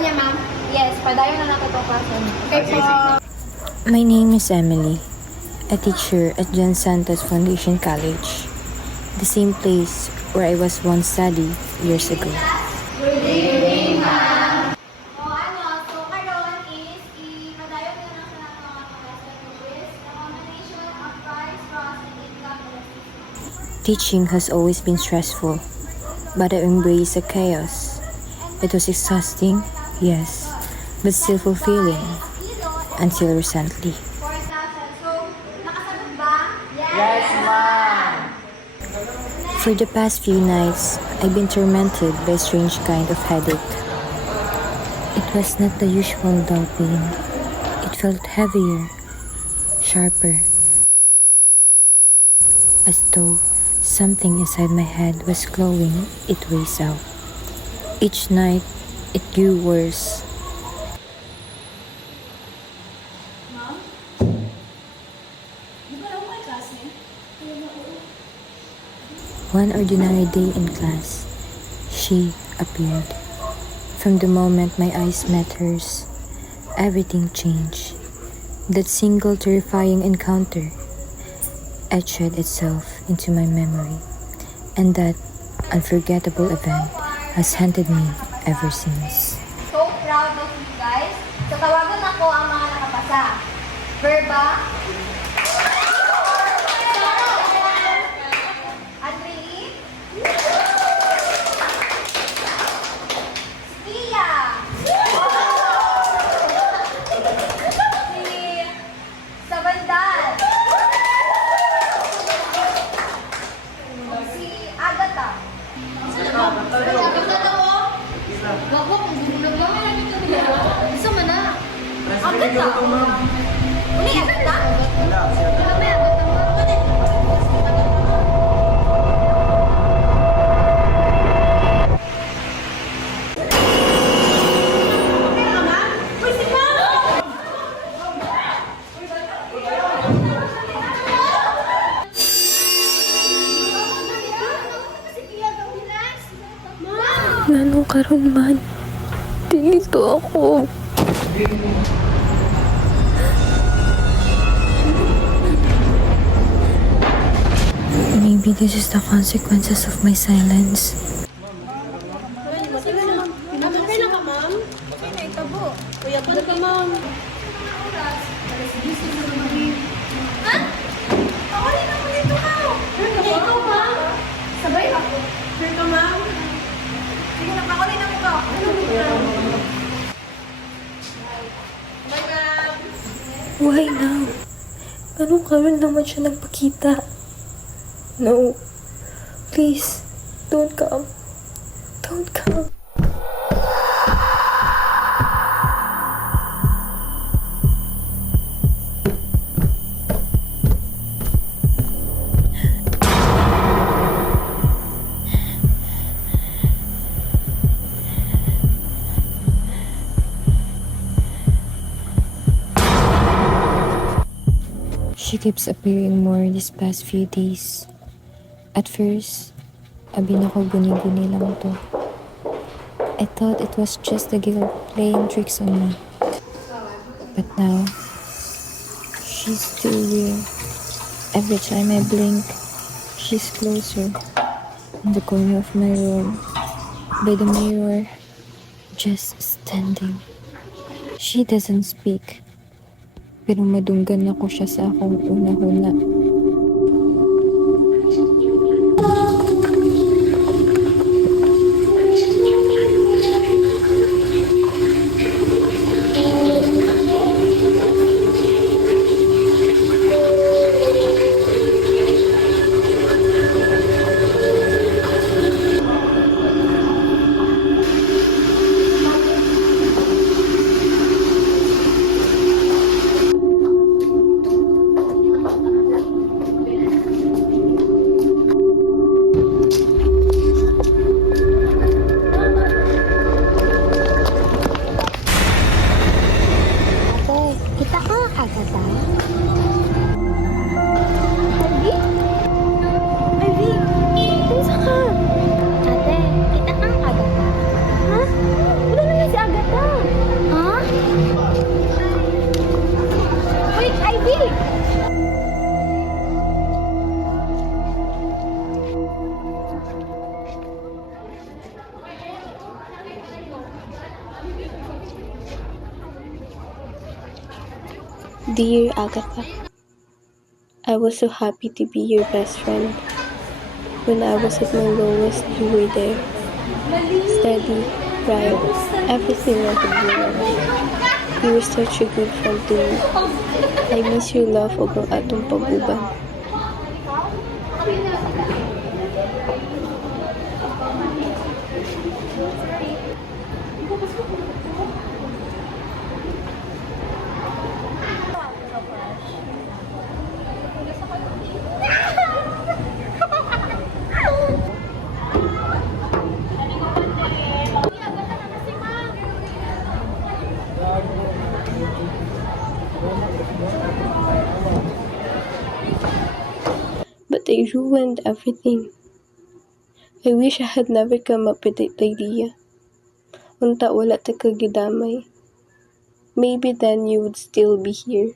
niya, ma'am? Yes, padayon na nato itong klase. Okay po. My name is Emily, a teacher at John Santos Foundation College, the same place where I was once studying years ago. Good evening, ma'am. So karon is padayon na nato ang mga klase which is the combination of price, cost, and income elasticity. Teaching has always been stressful, but I embraced the chaos. It was exhausting, yes, but still fulfilling, until recently. 4,000. So, nakasagot ba? Yes, ma'am. For the past few nights, I've been tormented by a strange kind of headache. It was not the usual dull pain. It felt heavier, sharper, as though something inside my head was glowing its ways out. Each night, it grew worse. One ordinary day in class, she appeared. From the moment my eyes met hers, everything changed. That single terrifying encounter etched itself into my memory, and that unforgettable event has haunted me ever since. So proud of you guys. So tawagan ako ang mga nakapasa. Verba. Adri. Skia. Si Sabandal. Si Agatha. Wako kung gugulag lang may lagi kami na. Isa man na. Agad na. Uli, agad na? Wala, siya. Kami, agad na. Nanong karon man, dito ako. Maybe this is the consequences of my silence. Okay lang ka, ma'am? Okay na, itabo. Kuya, pala ka, ma'am. Ha? Ako rin ako dito, ma'am. Ikaw, ma'am. Sabay ako. Sure ka, ma'am? Sige na, ako rin ako ka. Bye, ma'am. Why now? Anong karon naman siya nagpakita? No. Please, don't come. Don't come. She keeps appearing more these past few days. At first, abin ako guni-guni lang to. I thought it was just the girl playing tricks on me. But now, she's still here. Every time I blink, she's closer. In the corner of my room, by the mirror, just standing. She doesn't speak. Pero madunggan ako siya sa akong una-huna. Dear Agatha, I was so happy to be your best friend. When I was at my lowest, you were there. Steady, bright, everything I could dream of. You were such a good friend to me. I miss your love hanggang atong pag-uban. But I ruined everything. I wish I had never come up with that idea. Unta wala ta kagidamay. Maybe then you would still be here.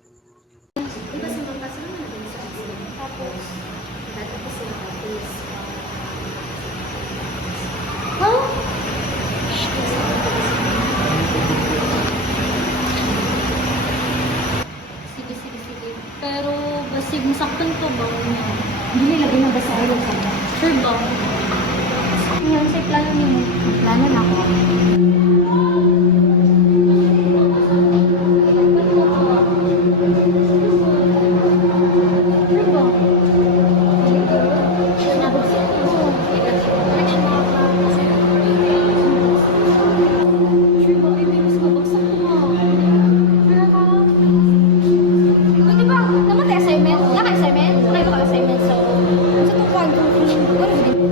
Sige. Pero, basig, masaktan ko ba? Hindi nilagay na ba sa ayaw ka ba? Sure ba? Ngayon, sa plano niyo mo. Plano na ako. Sure ba? Sure ba, baby? Mas kabagsak ko ba? Sure ka? Di ba, naman tayo assignment? Naka-assignment? Wala ba ka-assignment? So, sa tukuan ko, ano din?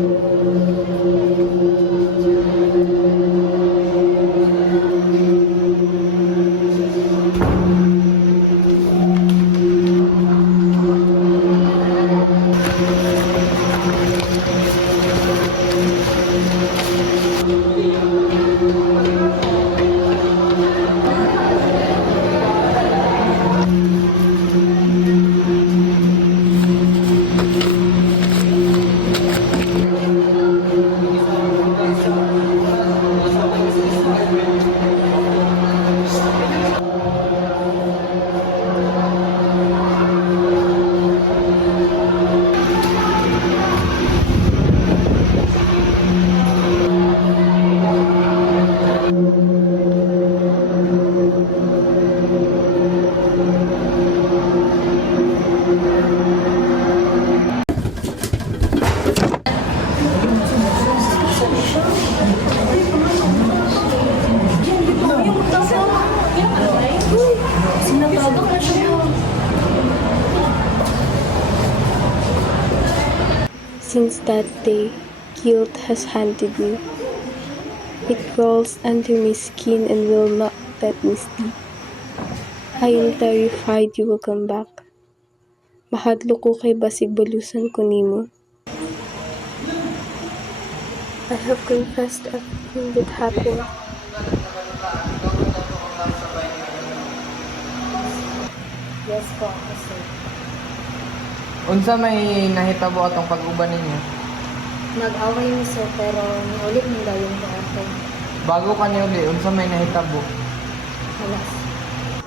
Since that day, guilt has haunted me. It crawls under my skin and will not let me sleep. I am terrified you will come back. Mahadlo ko kay basig balusan ko nimo. I have confessed everything that happened. Yes po, kasi Unsa may nahitabo atong pag-uban ninyo? nag-away ni sir pero ulit mo daw yung ako. Bago ka niyo uli, unsa may nahitabo? Halas.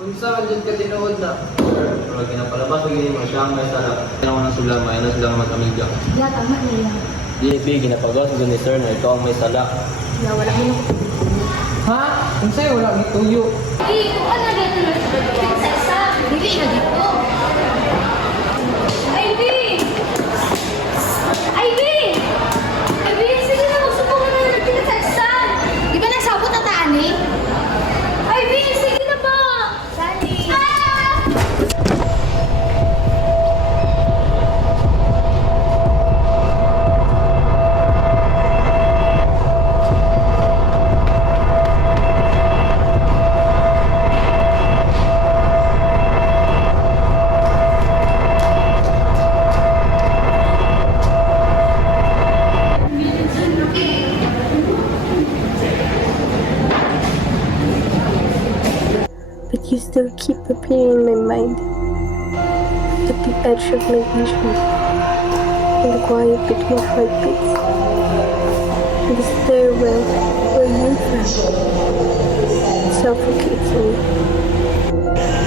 Unsa man jud ka tinuod na? Pero ginapalabas og gini mga siyang may sala. Kailangan ng sulama, ayun na sila mag-amiga. Yeah, tama na yan. DNP ginapagawas og ni sir na ikaw ang may sala. Yeah, wala mo nung Ha? Unsa wala gituyo? Kung ano dito na sa isa, hindi na dito. Ivy! Ivy! Ivy, sige na, magsubok ka na natin sa isa. Di ba nagsabot na taan eh? Ivy, sige na ba? Sunny! Ah! But you still keep appearing in my mind. At the edge of my vision. In the quiet between heartbeats. In the stairwell where you found suffocates me.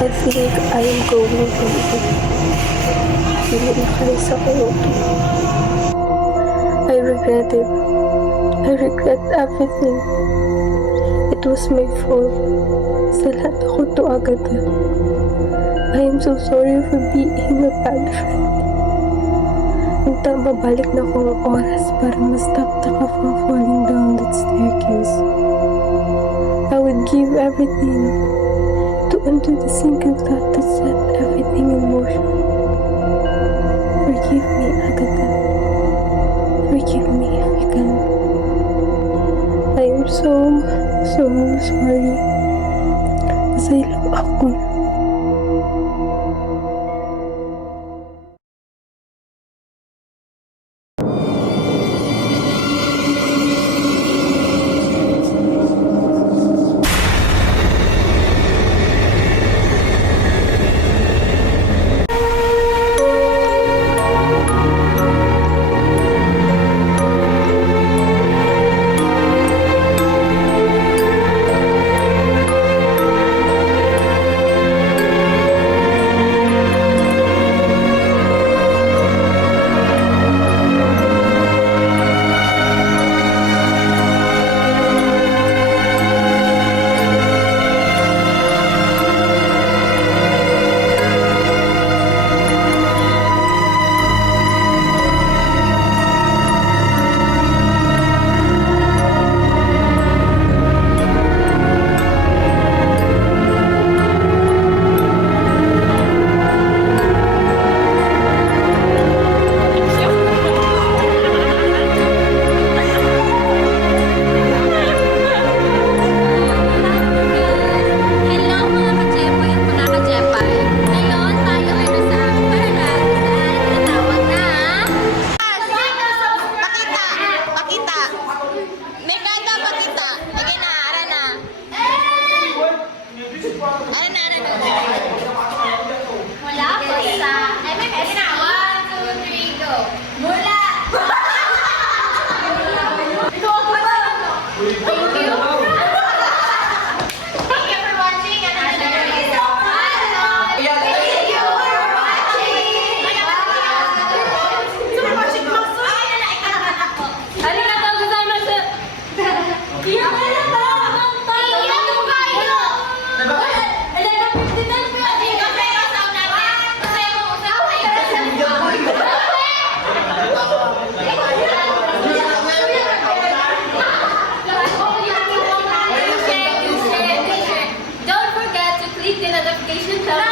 I think I am going crazy. Hindi nakalis ako okay. I regret it. I regret everything. It was my fault. Sa lahat ako to agad. I am so sorry for being a bad friend. Babalik na akong oras para ma-stop ka from falling down that staircase. I would give everything to undo the single thought that set everything in motion. Forgive me, Agatha. Forgive me if you can. I am so sorry. Nasaylo ako. Don't forget to click the notification bell